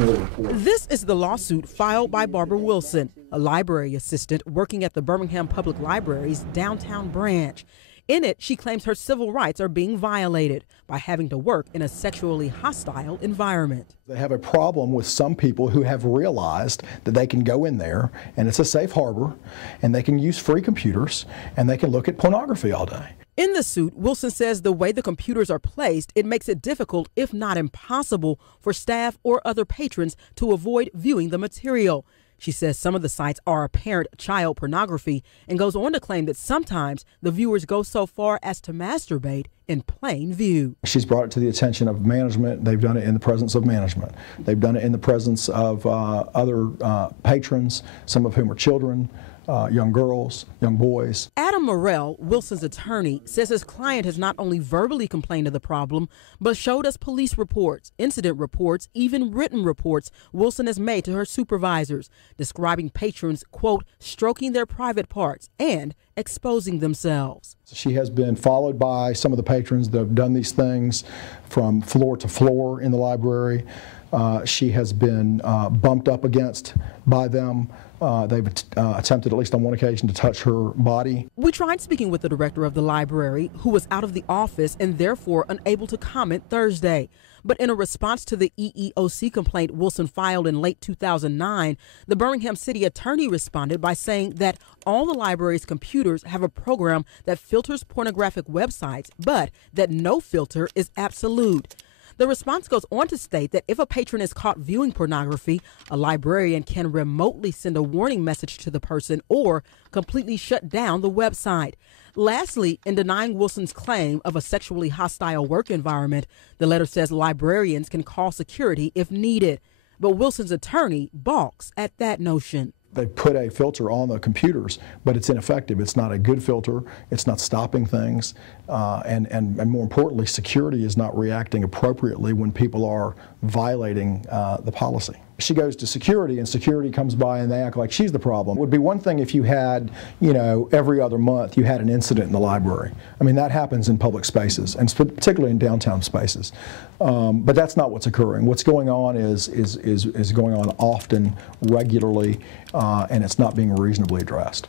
This is the lawsuit filed by Barbara Wilson, a library assistant working at the Birmingham Public Library's downtown branch. In it, she claims her civil rights are being violated by having to work in a sexually hostile environment. They have a problem with some people who have realized that they can go in there and it's a safe harbor and they can use free computers and they can look at pornography all day. In the suit, Wilson says the way the computers are placed, it makes it difficult, if not impossible, for staff or other patrons to avoid viewing the material. She says some of the sites are apparent child pornography and goes on to claim that sometimes the viewers go so far as to masturbate in plain view. She's brought it to the attention of management. They've done it in the presence of management. They've done it in the presence of other patrons, some of whom are children, young girls, young boys. Adam Morel, Wilson's attorney, says his client has not only verbally complained of the problem, but showed us police reports, incident reports, even written reports Wilson has made to her supervisors, describing patrons, quote, stroking their private parts and exposing themselves. She has been followed by some of the patrons that have done these things from floor to floor in the library. She has been bumped up against by them. They've attempted, at least on one occasion, to touch her body. We tried speaking with the director of the library, who was out of the office and therefore unable to comment Thursday. But in a response to the EEOC complaint Wilson filed in late 2009, the Birmingham City attorney responded by saying that all the library's computers have a program that filters pornographic websites, but that no filter is absolute. The response goes on to state that if a patron is caught viewing pornography, a librarian can remotely send a warning message to the person or completely shut down the website. Lastly, in denying Wilson's claim of a sexually hostile work environment, the letter says librarians can call security if needed. But Wilson's attorney balks at that notion. They put a filter on the computers, but it's ineffective. It's not a good filter. It's not stopping things. And more importantly, security is not reacting appropriately when people are violating the policy. She goes to security, and security comes by and they act like she's the problem. It would be one thing if you had, every other month you had an incident in the library. I mean, that happens in public spaces, and particularly in downtown spaces. But that's not what's occurring. What's going on is going on often, regularly, and it's not being reasonably addressed.